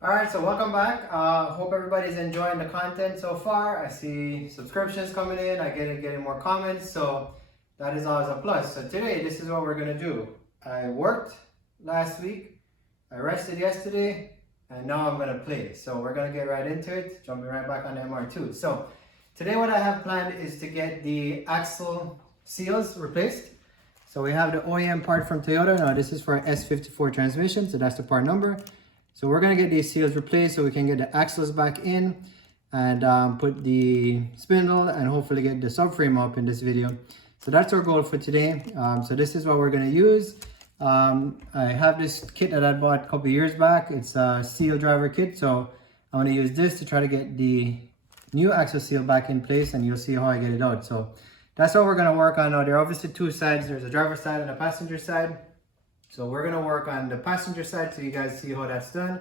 Alright, so welcome back. Hope everybody's enjoying the content so far. I see subscriptions coming in, I getting more comments, so that is always a plus. So today, this is what we're gonna do. I worked last week, I rested yesterday, and now I'm gonna play. So we're gonna get right into it, jumping right back on the MR2. So today what I have planned is to get the axle seals replaced. So we have the OEM part from Toyota. Now this is for an S54 transmission, so that's the part number. So we're gonna get these seals replaced so we can get the axles back in and put the spindle and hopefully get the subframe up in this video. So that's our goal for today. So this is what we're gonna use. I have this kit that I bought a couple years back. It's a seal driver kit. So I'm gonna use this to try to get the new axle seal back in place, and you'll see how I get it out. So that's what we're gonna work on now. There are obviously two sides. There's a driver's side and a passenger side. So we're gonna work on the passenger side so you guys see how that's done,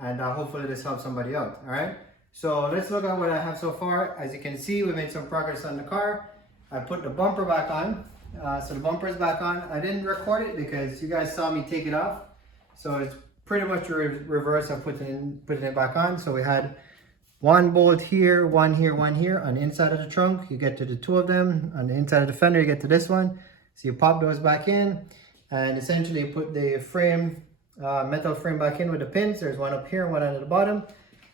and hopefully this helps somebody out. All right, so let's look at what I have so far. As you can see, we made some progress on the car. I put the bumper back on. So the bumper is back on. I didn't record it because you guys saw me take it off. So it's pretty much reverse of putting it back on. So we had one bolt here, one here, one here on the inside of the trunk. You get to the two of them. On the inside of the fender, you get to this one. So you pop those back in. And essentially put the frame, metal frame back in with the pins. There's one up here, one at the bottom.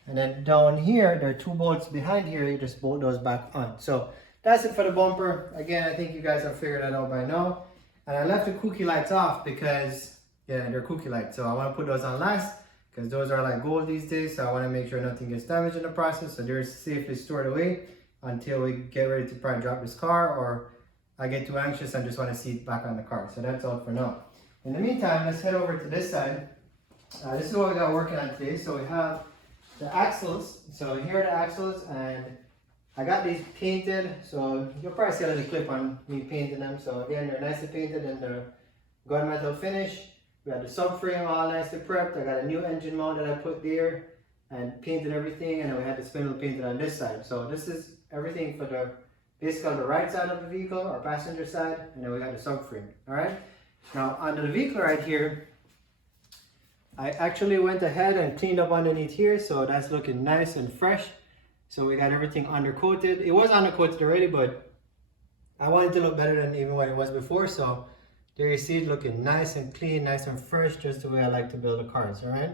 And then down here, there are two bolts behind here. You just bolt those back on. So that's it for the bumper. Again, I think you guys have figured that out by now. And I left the kooky lights off because, yeah, they're kooky lights. So I want to put those on last because those are like gold these days. So I want to make sure nothing gets damaged in the process. So they're safely stored away until we get ready to probably drop this car, or I get too anxious and just want to see it back on the car. So that's all for now. In the meantime, let's head over to this side. This is what we got working on today. So we have the axles. So here are the axles, and I got these painted. So you'll probably see a little clip on me painting them. So again, they're nicely painted in the gunmetal finish. We got the subframe all nicely prepped. I got a new engine mount that I put there and painted everything. And then we had the spindle painted on this side. So this is everything for the basically on the right side of the vehicle, or passenger side, and then we got the subframe. All right. Now under the vehicle right here, I actually went ahead and cleaned up underneath here, so that's looking nice and fresh. So we got everything undercoated. It was undercoated already, but I wanted to look better than even what it was before. So there you see it looking nice and clean, nice and fresh, just the way I like to build the cars. All right.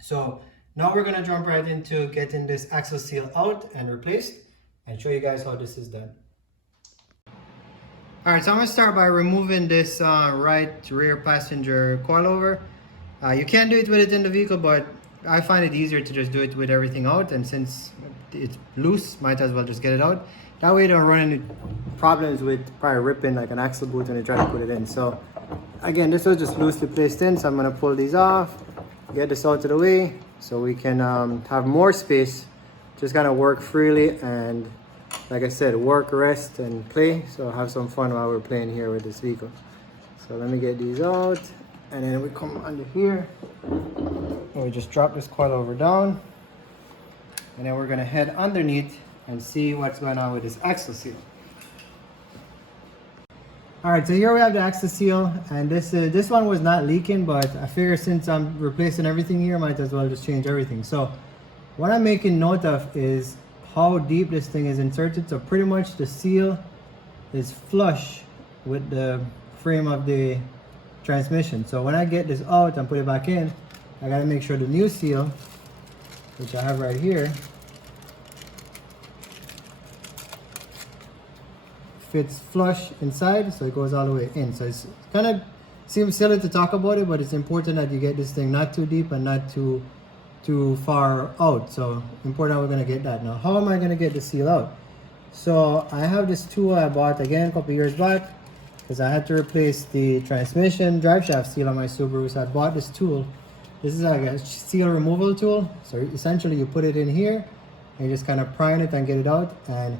So now we're gonna jump right into getting this axle seal out and replaced, and show you guys how this is done. Alright, so I'm going to start by removing this right rear passenger coilover. You can do it with it in the vehicle, but I find it easier to just do it with everything out, and since it's loose, might as well just get it out. That way you don't run any problems with probably ripping like an axle boot when you try to put it in. So again, this was just loosely placed in, so I'm going to pull these off, get this out of the way so we can have more space, just kind of work freely, and like I said, work, rest, and play. So have some fun while we're playing here with this vehicle. So let me get these out, and then we come under here, and we just drop this coilover down, and then we're gonna head underneath and see what's going on with this axle seal. All right, so here we have the axle seal, and this one was not leaking, but I figure since I'm replacing everything here, might as well just change everything. So what I'm making note of is how deep this thing is inserted. So pretty much the seal is flush with the frame of the transmission. So when I get this out and put it back in, I gotta make sure the new seal, which I have right here, fits flush inside, so it goes all the way in. So it's kind of seems silly to talk about it, but it's important that you get this thing not too deep and not too far out. So important, we're going to get that. Now how am I going to get the seal out? So I have this tool I bought again a couple years back because I had to replace the transmission drive shaft seal on my Subaru. So I bought this tool. This is like a seal removal tool. So essentially you put it in here and you just kind of prime it and get it out, and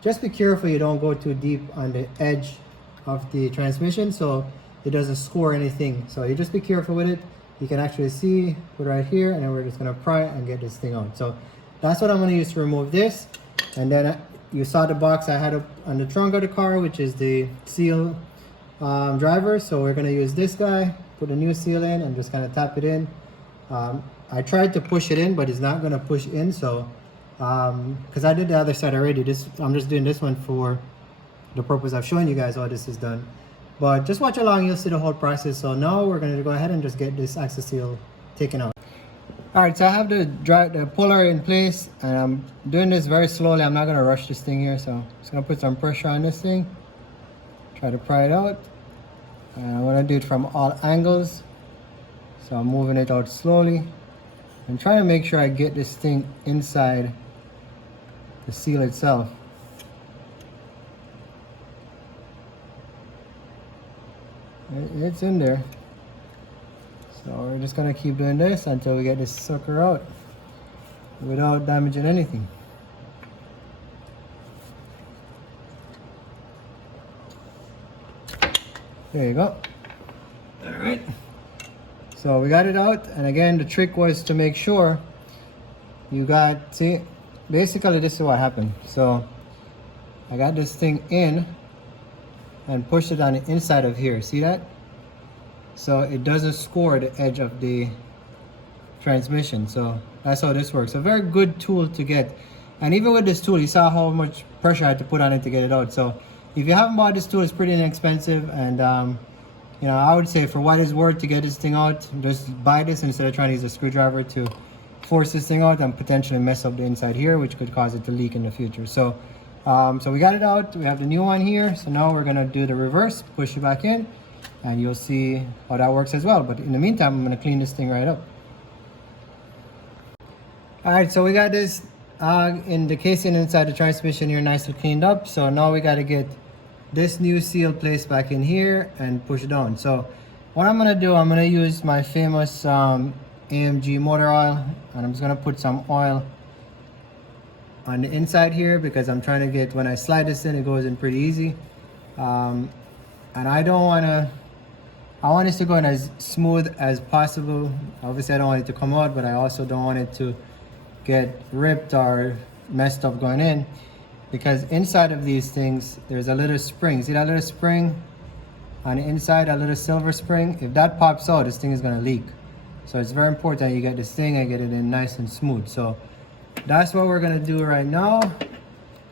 just be careful you don't go too deep on the edge of the transmission so it doesn't score anything. So you just be careful with it. You can actually see, put it right here, and then we're just gonna pry and get this thing out. So that's what I'm gonna use to remove this. And then you saw the box I had up on the trunk of the car, which is the seal driver. So we're gonna use this guy, put a new seal in, and just kind of tap it in. I tried to push it in, but it's not gonna push in. So, because I did the other side already, I'm just doing this one for the purpose of showing you guys how this is done. But just watch along, you'll see the whole process. So now we're gonna go ahead and just get this axle seal taken out. All right, so I have the puller in place, and I'm doing this very slowly. I'm not gonna rush this thing here, so I'm just gonna put some pressure on this thing. Try to pry it out. And I wanna do it from all angles. So I'm moving it out slowly. I'm trying to make sure I get this thing inside the seal itself. It's in there. So we're just gonna keep doing this until we get this sucker out without damaging anything. There you go. All right. So we got it out, and again, the trick was to make sure you got, see, basically this is what happened. So I got this thing in and pushed it on the inside of here, see that? So it doesn't score the edge of the transmission. So that's how this works. A very good tool to get. And even with this tool, you saw how much pressure I had to put on it to get it out. So if you haven't bought this tool, it's pretty inexpensive, and you know, I would say for what it's worth to get this thing out, just buy this instead of trying to use a screwdriver to force this thing out and potentially mess up the inside here, which could cause it to leak in the future. So so we got it out, we have the new one here. So now we're gonna do the reverse, push it back in, and you'll see how that works as well. But in the meantime, I'm gonna clean this thing right up. All right, so we got this in the casing inside the transmission here nicely cleaned up. So now we gotta get this new seal placed back in here and push it down. So what I'm gonna do, I'm gonna use my famous AMG motor oil, and I'm just gonna put some oil on the inside here because I'm trying to get, when I slide this in, it goes in pretty easy. And I want this to go in as smooth as possible. Obviously I don't want it to come out, but I also don't want it to get ripped or messed up going in, because inside of these things there's a little spring. See that little spring on the inside, a little silver spring? If that pops out, this thing is gonna leak. So it's very important you get this thing and get it in nice and smooth. So that's what we're gonna do right now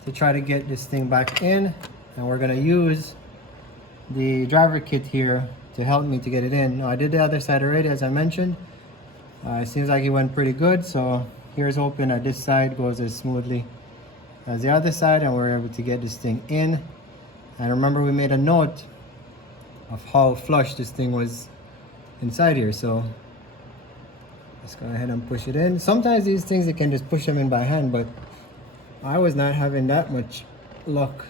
to try to get this thing back in, and we're gonna use the driver kit here to help me to get it in. Now I did the other side already, as I mentioned. It seems like it went pretty good. So here's hoping that this side goes as smoothly as the other side, and we're able to get this thing in. And remember, we made a note of how flush this thing was inside here. So let's go ahead and push it in. Sometimes these things, you can just push them in by hand, but I was not having that much luck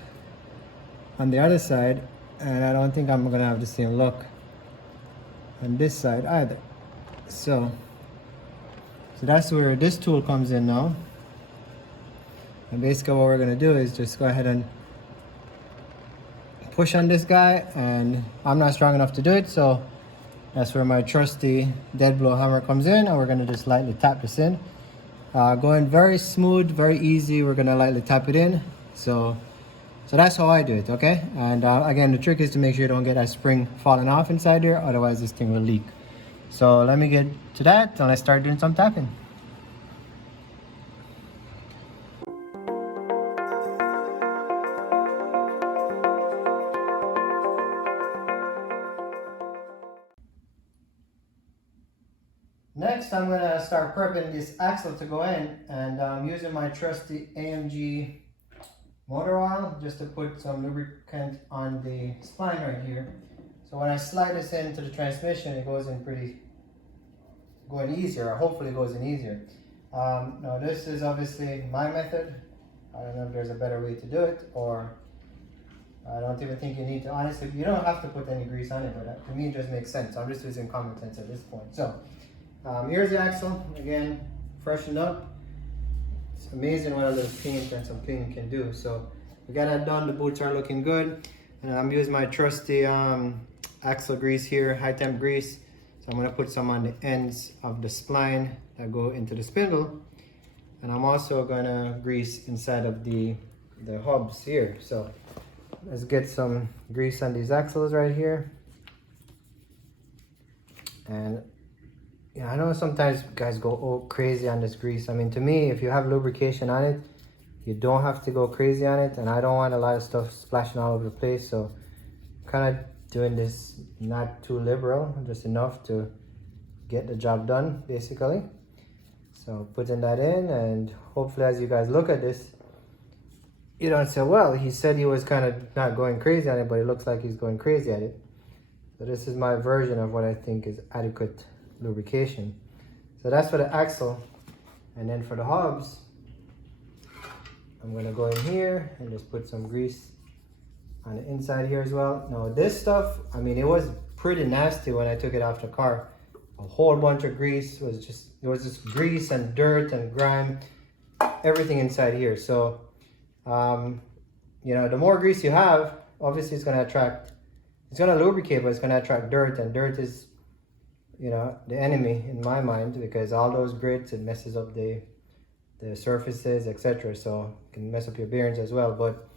on the other side, and I don't think I'm gonna have the same luck on this side either. So that's where this tool comes in now. And basically what we're gonna do is just go ahead and push on this guy, and I'm not strong enough to do it, so that's where my trusty dead blow hammer comes in, and we're gonna just lightly tap this in. Going very smooth, very easy. We're gonna lightly tap it in. So that's how I do it, okay? And again, the trick is to make sure you don't get that spring falling off inside there, otherwise this thing will leak. So let me get to that and let's start doing some tapping. Next, I'm gonna start prepping this axle to go in, and I'm using my trusty AMG motor oil just to put some lubricant on the spline right here. So when I slide this into the transmission, it goes in going easier, or hopefully goes in easier. Now this is obviously my method. I don't know if there's a better way to do it, or I don't even think you need to. Honestly, you don't have to put any grease on it, but to me it just makes sense. So I'm just using common sense at this point. So here's the axle, again, freshened up. It's amazing what a little paint and some cleaning can do. So we got that done, the boots are looking good. And I'm using my trusty axle grease here, high temp grease. So I'm gonna put some on the ends of the spline that go into the spindle. And I'm also gonna grease inside of the hubs here. So let's get some grease on these axles right here. And Yeah, I know sometimes guys go crazy on this grease. I mean, to me, if you have lubrication on it, you don't have to go crazy on it, and I don't want a lot of stuff splashing all over the place, so kind of doing this not too liberal, just enough to get the job done, basically. So putting that in, and hopefully as you guys look at this, you don't say, well, he said he was kind of not going crazy on it, but it looks like he's going crazy at it. So this is my version of what I think is adequate lubrication. So that's for the axle. And then for the hubs, I'm gonna go in here and just put some grease on the inside here as well. Now this stuff, I mean, it was pretty nasty when I took it off the car. A whole bunch of grease, it was just grease and dirt and grime, everything inside here. So, you know, the more grease you have, obviously it's gonna lubricate, but it's gonna attract dirt, and dirt is, you know, the enemy in my mind, because all those grits, it messes up the surfaces, etc. So it can mess up your bearings as well. But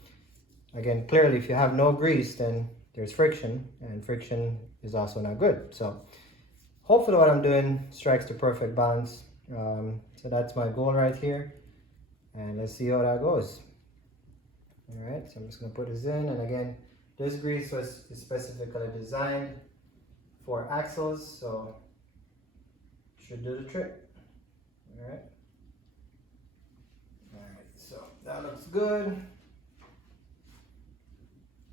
again, clearly, if you have no grease, then there's friction, and friction is also not good. So hopefully what I'm doing strikes the perfect balance. So that's my goal right here, and let's see how that goes. All right, so I'm just gonna put this in, and again, this grease was specifically designed for axles, so should do the trick. All right. All right, so that looks good.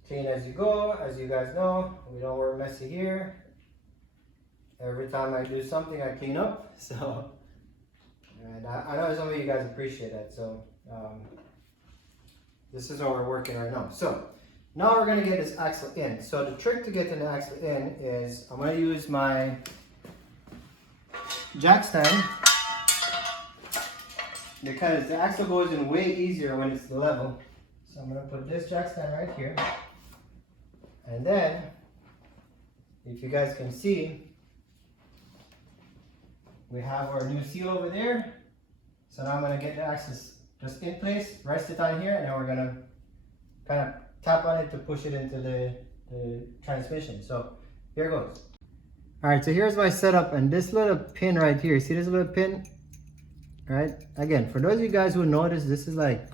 Clean as you go. As you guys know, we don't work messy here. Every time I do something, I clean up. So, and I know some of you guys appreciate that. So, this is how we're working right now. So, now we're gonna get this axle in. So the trick to getting the axle in is I'm gonna use my jack stand, because the axle goes in way easier when it's level. So I'm gonna put this jack stand right here. And then, if you guys can see, we have our new seal over there. So now I'm gonna get the axis just in place, rest it on here, and then we're gonna kind of tap on it to push it into the transmission. So here goes. All right, so here's my setup, and this little pin right here, see this little pin? Right? Again, for those of you guys who notice, this is like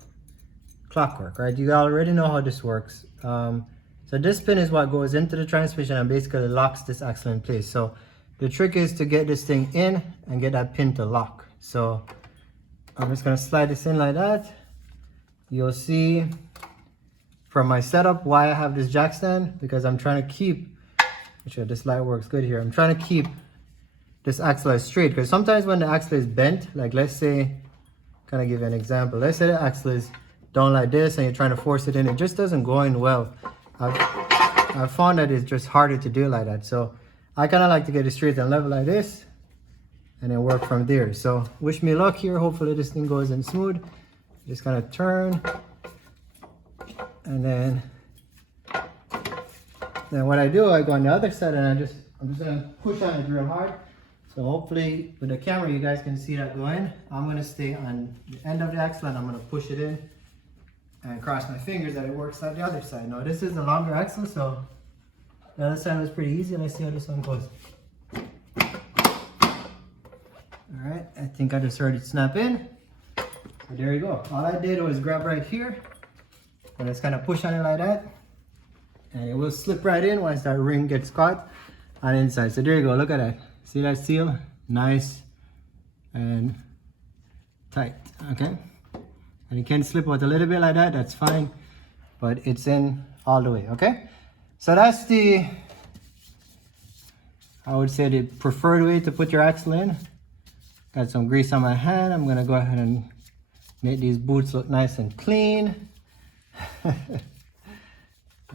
clockwork, right? You already know how this works. So this pin is what goes into the transmission and basically locks this axle in place. So the trick is to get this thing in and get that pin to lock. So I'm just gonna slide this in like that. You'll see from my setup why I have this jack stand, because I'm trying to keep, make sure this light works good here. I'm trying to keep this axle straight, because sometimes when the axle is bent, like let's say, kind of give you an example. Let's say the axle is down like this and you're trying to force it in, it just doesn't go in well. I've found that it's just harder to do like that. So I kind of like to get it straight and level like this, and then work from there. So wish me luck here. Hopefully this thing goes in smooth. Just kind of turn, and then what I do, I go on the other side, and I'm just gonna push on it real hard. So hopefully with the camera you guys can see that go in. I'm gonna stay on the end of the axle and I'm gonna push it in and cross my fingers that it works like the other side. Now this is a longer axle, so the other side was pretty easy. Let's see how this one goes. All right, I think I just heard it snap in. So there you go. All I did was grab right here and just kind of push on it like that, and it will slip right in once that ring gets caught on the inside. So there you go, look at that. See that seal? Nice and tight, okay? And it can slip out a little bit like that, that's fine, but it's in all the way, okay? So that's the, I would say, the preferred way to put your axle in. Got some grease on my hand. I'm gonna go ahead and make these boots look nice and clean. All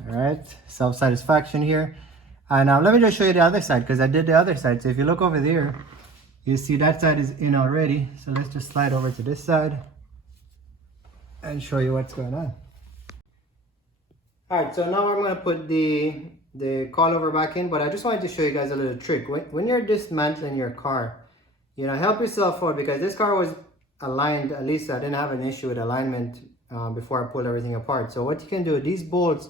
right, self-satisfaction here. And let me just show you the other side, because I did the other side. So if you look over there, you see that side is in already. So let's just slide over to this side and show you what's going on. All right, so now I'm gonna put the coilover back in, but I just wanted to show you guys a little trick. When you're dismantling your car, you know, help yourself out, because this car was aligned, at least I didn't have an issue with alignment before I pulled everything apart. So what you can do, these bolts,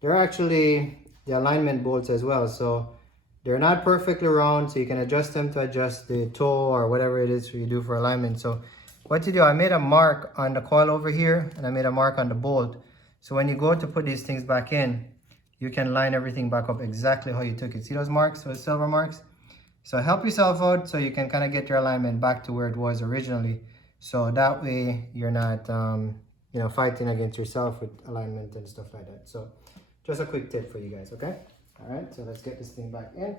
they're actually the alignment bolts as well. So They're not perfectly round, so you can adjust them to adjust the toe or whatever it is you do for alignment. So what you do, I made a mark on the coil over here, and I made a mark on the bolt. So when you go to put these things back in, you can line everything back up exactly how you took it. See those marks, those silver marks? So help yourself out so you can kind of get your alignment back to where it was originally. So that way you're not, you know, fighting against yourself with alignment and stuff like that. So just a quick tip for you guys, okay? All right, so let's get this thing back in.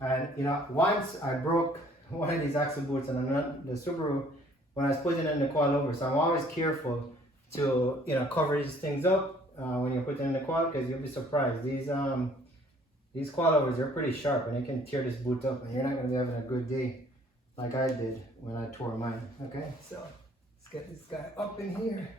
And you know, once I broke one of these axle boots and the Subaru when I was putting it in the coilover, so I'm always careful to, you know, cover these things up when you're putting in the coil, because you'll be surprised. These coilovers, they're pretty sharp and they can tear this boot up, and you're not going to be having a good day like I did when I tore mine. Okay, so let's get this guy up in here.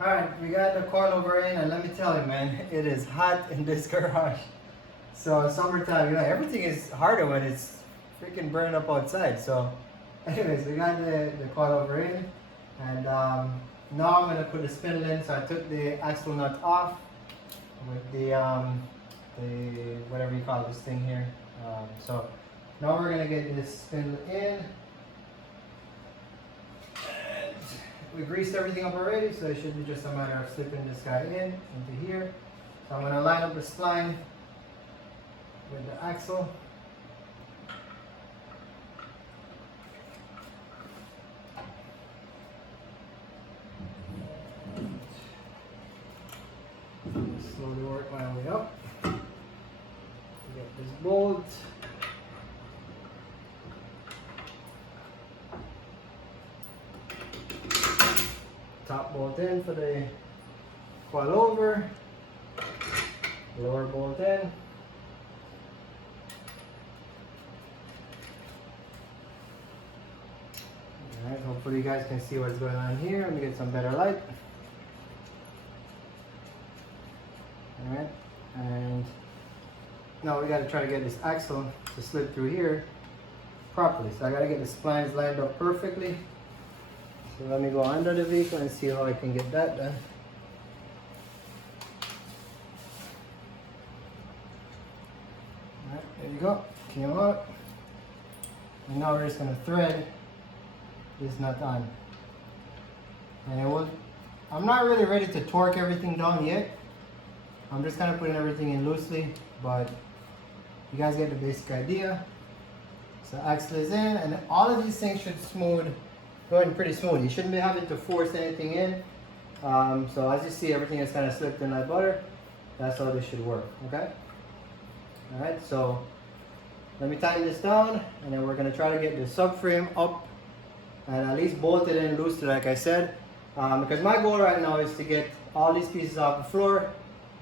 Alright, we got the coilover in, and let me tell you, man, it is hot in this garage. So summertime, you know, everything is harder when it's freaking burning up outside. So anyways, we got the coilover in, and now I'm going to put the spindle in. So I took the axle nut off with the whatever you call this thing here. So now we're going to get this spindle in. We greased everything up already, so it should be just a matter of slipping this guy in into here. So I'm going to line up the spline with the axle. Slowly work my way up. Get this bolt. Top bolt in for the coilover, lower bolt in. Alright, hopefully you guys can see what's going on here. Let me get some better light. Alright, and now we got to try to get this axle to slip through here properly. So I got to get the splines lined up perfectly. So let me go under the vehicle and see how I can get that done. Alright, there you go. Came out. And now we're just going to thread this nut on. And it will, I'm not really ready to torque everything down yet. I'm just kind of putting everything in loosely, but you guys get the basic idea. So axle is in, and all of these things should go in pretty smooth. You shouldn't be having to force anything in. So as you see, everything is kind of slipped in like butter. That's how this should work, okay? All right, so let me tighten this down, and then we're gonna try to get the subframe up and at least bolt it in loosely, like I said. Because my goal right now is to get all these pieces off the floor,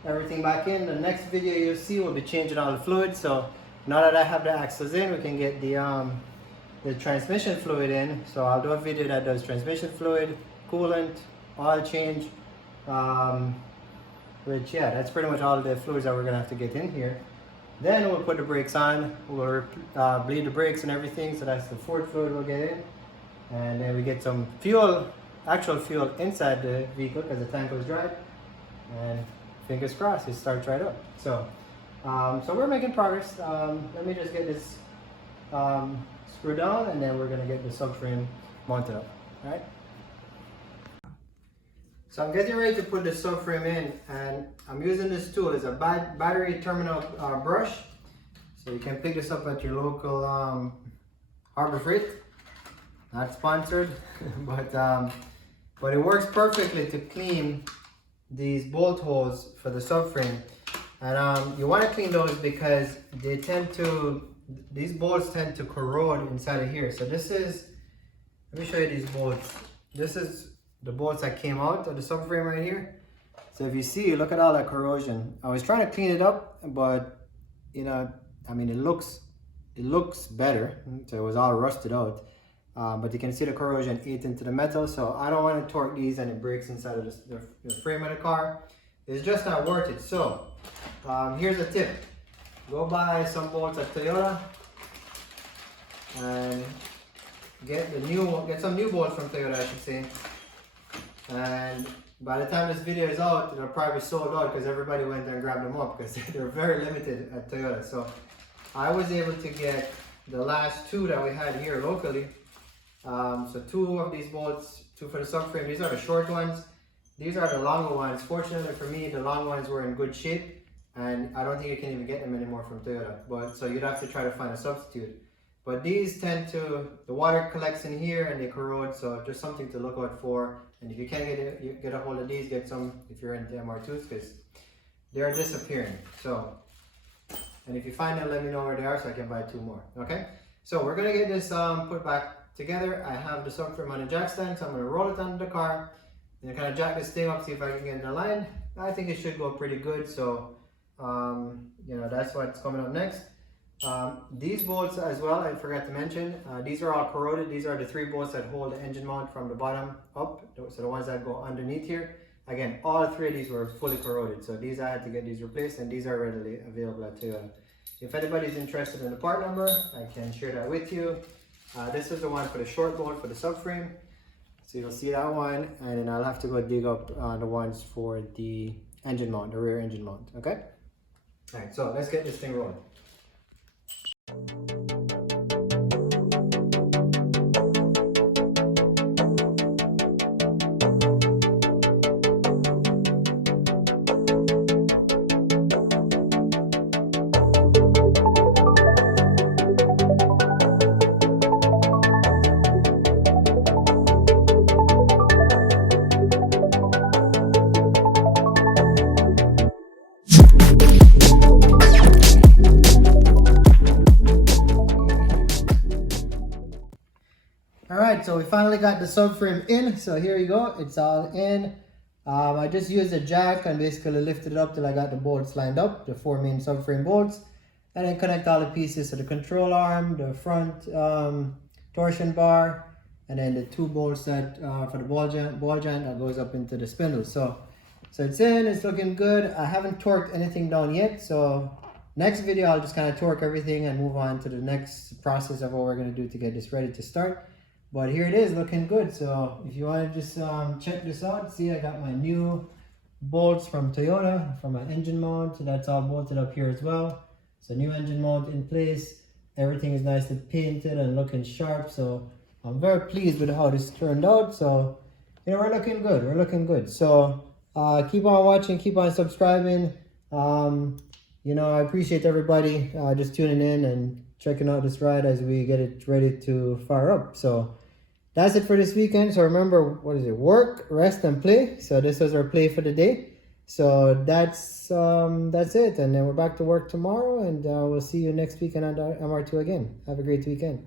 everything back in. The next video you'll see will be changing all the fluids. So now that I have the axles in, we can get the transmission fluid in. So I'll do a video that does transmission fluid, coolant, oil change, which, yeah, that's pretty much all the fluids that we're gonna have to get in here. Then we'll put the brakes on, we'll bleed the brakes and everything, so that's the fourth fluid we'll get in. And then we get some fuel, actual fuel inside the vehicle because the tank was dry. And fingers crossed, it starts right up. So, so we're making progress. Let me just get this screw down, and then we're gonna get the subframe mounted up, all right? So I'm getting ready to put the subframe in, and I'm using this tool. It's a battery terminal brush. So you can pick this up at your local Harbor Freight. Not sponsored, but it works perfectly to clean these bolt holes for the subframe. And you want to clean those because they these bolts tend to corrode inside of here. So this is, let me show you these bolts. This is the bolts that came out of the subframe right here. So if you see, look at all that corrosion. I was trying to clean it up, but you know, I mean, it looks better. So it was all rusted out. but you can see the corrosion ate into the metal, so I don't want to torque these and it breaks inside of the frame of the car. It's just not worth it. So here's a tip: go buy some bolts at Toyota and get some new bolts from Toyota, I should say. And by the time this video is out, they'll probably be sold out because everybody went there and grabbed them up because they're very limited at Toyota. So I was able to get the last two that we had here locally. So two of these bolts, two for the subframe. These are the short ones. These are the longer ones. Fortunately for me, the long ones were in good shape, and I don't think you can even get them anymore from Toyota. But so you'd have to try to find a substitute. But these tend to, the water collects in here and they corrode, so just something to look out for. And if you can't get a hold of these, get some if you're into MR2s, because they're disappearing. So, and if you find them, let me know where they are so I can buy two more. Okay? So we're gonna get this put back together. I have the subframe on the jack stand, so I'm gonna roll it onto the car and kind of jack this thing up, see if I can get in the line. I think it should go pretty good. So, you know, that's what's coming up next. These bolts as well, I forgot to mention, these are all corroded. These are the 3 bolts that hold the engine mount from the bottom up, so the ones that go underneath here. Again, all 3 of these were fully corroded, so these I had to get these replaced, and these are readily available at Toyota. If anybody's interested in the part number, I can share that with you. This is the one for the short bolt for the subframe, so you'll see that one, and then I'll have to go dig up the ones for the engine mount, the rear engine mount. Okay? All right, so let's get this thing rolling. Alright, so we finally got the subframe in, so here you go, it's all in. I just used a jack and basically lifted it up till I got the bolts lined up, the 4 main subframe bolts, and then connect all the pieces to the control arm, the front torsion bar, and then the 2 bolts that for the ball joint that goes up into the spindle. So it's in, it's looking good. I haven't torqued anything down yet, so next video I'll just kind of torque everything and move on to the next process of what we're going to do to get this ready to start. But here it is, looking good. So if you want to just check this out, see I got my new bolts from Toyota for my engine mount. So that's all bolted up here as well. So new engine mount in place. Everything is nicely painted and looking sharp. So I'm very pleased with how this turned out. So, you know, we're looking good. We're looking good. So keep on watching, keep on subscribing. You know, I appreciate everybody just tuning in and checking out this ride as we get it ready to fire up. So that's it for this weekend. So remember, what is it? Work, rest, and play. So this was our play for the day. So that's it. And then we're back to work tomorrow, and we'll see you next weekend on MR2 again. Have a great weekend.